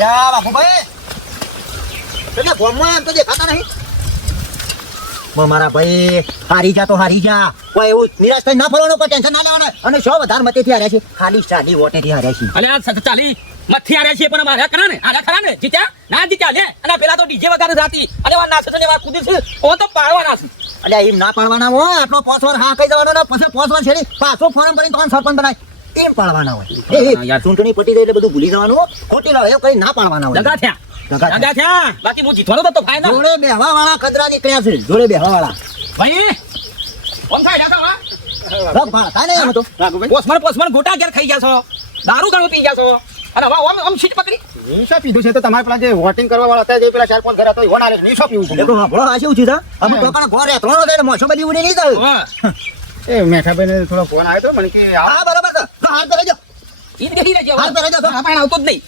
યા બાપુભાઈ એટલે ફોર્મમાં એમ તો દેખાતા નહીં. મારા ભાઈ હારી જા તો હારી જા. કોઈ એવું નિરાશ થઈ ના ફરવાનું, કોઈ ટેન્શન ના લેવાનું. અને શો વધારે મતેથી હાર્યા છે, ખાલી સાદી વોટેથી હાર્યા છે. અલે આ 47 મથી હાર્યા છે પણ મારે કરા ને આડા ખરા ને જીત્યા ના જીત્યા લે. અને પેલા તો ડીજે વગાડે રાતી અરે વા નાસે ને વા કુદી છે ઓ તો પાડવાના છે. અલ્યા એમ ના પાડવાના હોય. આટલો 5 વાર હા કહી દેવાનો ને પછી 5 વાર છેડી પાછો ફોરમ ભરીને તોન સરપંચ બનાય એમ પાડવાના હોય. યાર ચૂંટણી પટી ગઈ એટલે બધું ભૂલી જવાનું. ખોટી લાવ એવું કઈ ના પાડવાના હોય. દગા થયા બાકી હું જીતવાનો તો ફાયદા. જોડે બેહવા વાળા કદરા નીકળ્યા છે. જોડે બેહવા વાળા ભાઈ કોણ થાય ડાકા રબ ભાતા ને એમ તો પોસમણ ગોટા ઘેર ખાઈ જાશો, દારૂ ઘણું પી જાશો અને હવે આમ સીટ પકડી નિશા પીધું છે તો તમારે પેલા જે વોટિંગ કરવા વાળા હતા જે પેલા 4-5 ઘર હતા એવો ના નિશા પીવું છે. તો આપણો આ શું છે તા અમે ટોકાના ઘોર રહેતો ને મોછો બધી ઉડી નહીં થાય. એ મેઠાભાઈ ને થોડો ફોન આવ્યો તો મને કે હા બરાબર છે. હાથ પર રહેજો, ઈ જ ગઈ રહેજો હાથ પર રહેજો. આવતો જ નહીં.